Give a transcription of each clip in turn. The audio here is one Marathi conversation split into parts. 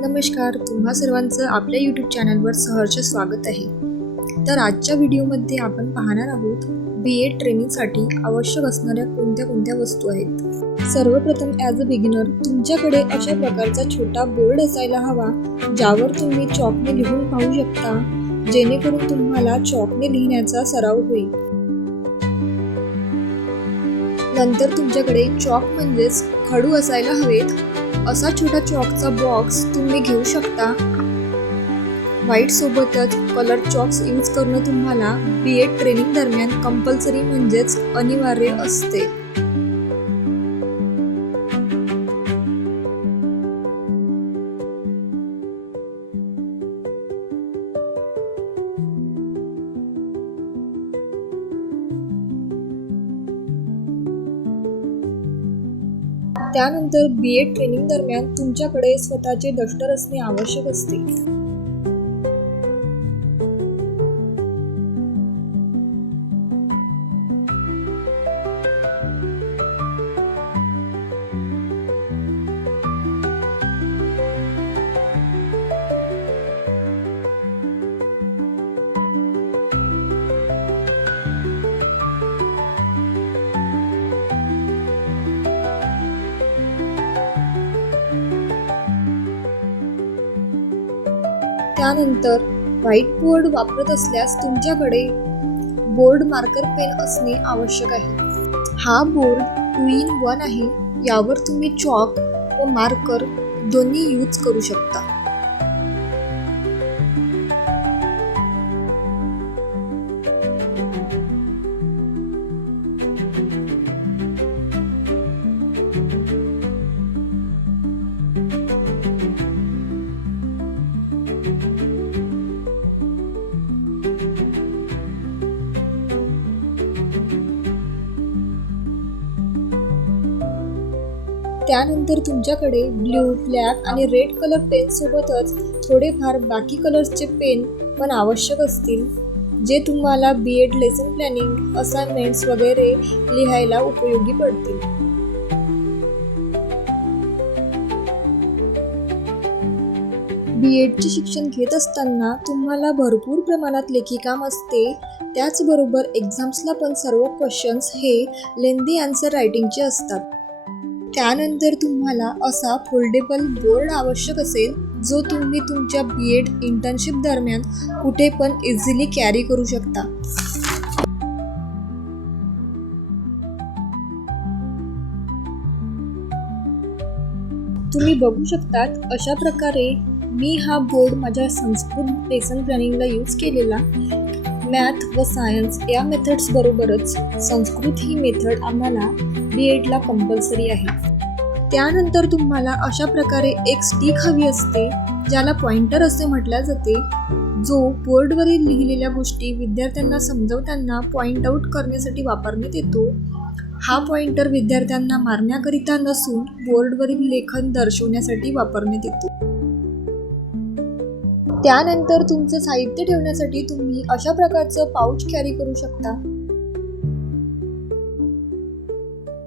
नमस्कार, तुम्हा सर्वांचं आपल्या यूट्यूब चॅनलवर सहर्ष स्वागत आहे। तर आजच्या व्हिडिओमध्ये आपण पाहणार आहोत BEd ट्रेनिंगसाठी आवश्यक असणाऱ्या कोणत्या वस्तू आहेत। सर्वप्रथम ॲज अ बिगिनर तुमच्याकडे अशा प्रकारचा छोटा बोर्ड असायला हवा ज्यावर तुम्ही चॉकने लिहून पाहू शकता, जेणेकरून तुम्हाला चॉकने लिहिण्याचा सराव होईल। नंतर तुमच्याकडे चॉक म्हणजेच खडू असायला हवेत। असा छोटा चॉकचा बॉक्स तुम्ही घेऊ शकता। व्हाईट सोबतच कलर चॉक्स यूज करणं तुम्हाला BEd ट्रेनिंग दरम्यान कंपल्सरी म्हणजेच अनिवार्य असते। त्यानंतर BEd ट्रेनिंग दरम्यान तुमच्याकडे स्वतःचे डस्टर असणे आवश्यक असते। त्यानंतर व्हाईट बोर्ड वापरत असल्यास तुमच्याकडे बोर्ड मार्कर पेन असणे आवश्यक आहे। हा बोर्ड 2-in-1 आहे। यावर तुम्ही चॉक व मार्कर दोन्ही यूज करू शकता। त्यानंतर तुमच्याकडे ब्ल्यू, ब्लॅक आणि रेड कलर पेन सोबतच थोडेफार बाकी कलर्सचे पेन पण आवश्यक असतील, जे तुम्हाला BEd लेसन प्लॅनिंग, असाइनमेंट्स वगैरे लिहायला उपयोगी पडतील। BEdचे शिक्षण घेत असताना तुम्हाला भरपूर प्रमाणात लेखी काम असते। त्याचबरोबर एक्झाम्सला पण सर्व क्वेश्चन्स हे लेंदी आन्सर रायटिंगचे असतात। त्यानंतर तुम्हाला असा फोल्डेबल बोर्ड आवश्यक असेल, जो तुम्ही तुमच्या BEd इंटर्नशिप दरम्यान कुठे पण इझिली कॅरी करू शकता। तुम्ही बघू शकतात अशा प्रकारे मी हा बोर्ड माझ्या संस्कृत लेसन प्लॅनिंगला यूज केलेला। मॅथ व सायन्स या मेथड्स बरोबरच संस्कृत ही मेथड आम्हाला BEdला कंपल्सरी आहे। त्यानंतर तुम्हाला अशा प्रकारे एक स्टिक हवी असते, ज्याला पॉइंटर असे म्हटले जाते, जो बोर्डवरील लिहिलेल्या गोष्टी विद्यार्थ्यांना समजवताना पॉइंट आउट करण्यासाठी वापरण्यात येतो। हा पॉइंटर विद्यार्थ्यांना मारण्याकरिता नसून बोर्डवरील लेखन दर्शवण्यासाठी वापरण्यात येतो। त्यानंतर तुमचं साहित्य ठेवण्यासाठी तुम्ही अशा प्रकारचं पाउच कॅरी करू शकता।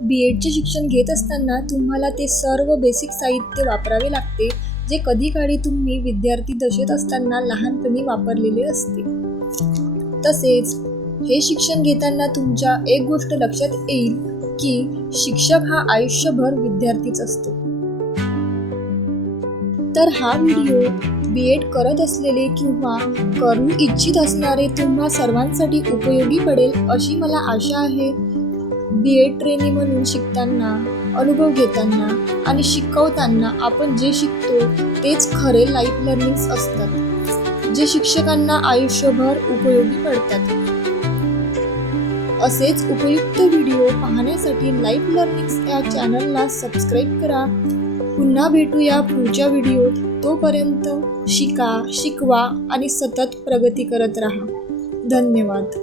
BEdचे शिक्षण घेत असताना तुम्हाला ते सर्व बेसिक साहित्य वापरावे लागते, जे कधी काळी तुम्ही विद्यार्थी दशेत असताना लहानपणी वापरलेले असते। तसेच हे शिक्षण घेताना तुमच्या एक गोष्ट लक्षात येईल की शिक्षक हा आयुष्यभर विद्यार्थीच असतो। तर हा व्हिडिओ BEd करत असलेले किंवा करू इच्छित असणारे तुम्हा सर्वांसाठी उपयोगी पडेल अशी मला आशा आहे। BEd ट्रेनी म्हणून शिकताना, अनुभव घेताना आणि शिकवताना आपण जे शिकतो तेच खरे लाईफ लर्निंग्स असतात, जे शिक्षकांना आयुष्यभर उपयोगी पडतात। असेच उपयुक्त व्हिडिओ पाहण्यासाठी लाईफ लर्निंग्स या चॅनलला सबस्क्राईब करा। पुन्हा भेटूया पुढच्या व्हिडिओत। तोपर्यंत शिका, शिकवा आणि सतत प्रगती करत राहा। धन्यवाद।